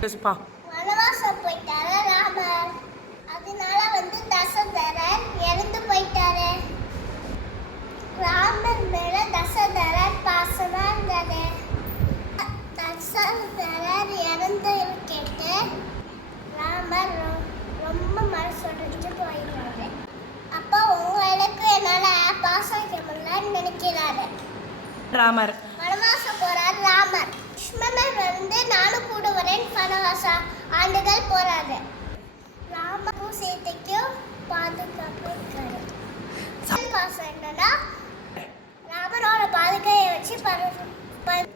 யோசிப்பா வனவாசம் போயிட்டாரு ராமர்? அதனால வந்து தசரதர் இறந்து போயிட்டாரு. ராமர் மேல தசரதர் பாசமா இருந்தாரு. தசரதர் இறந்து கேட்டு ராமர் ரொம்ப மனசுடைஞ்சு போயிடுறாரு அப்போ உங்களுக்கு என்னால பாசம் நினைக்கிறாரு. ராமர் ஆண்டுகள் போறாரு ராமரும் சீதைக்கும் பாதுகாப்பு இருக்காரு பாசம் என்னன்னா ராமரோட பாதுகையை வச்சு பரு ப-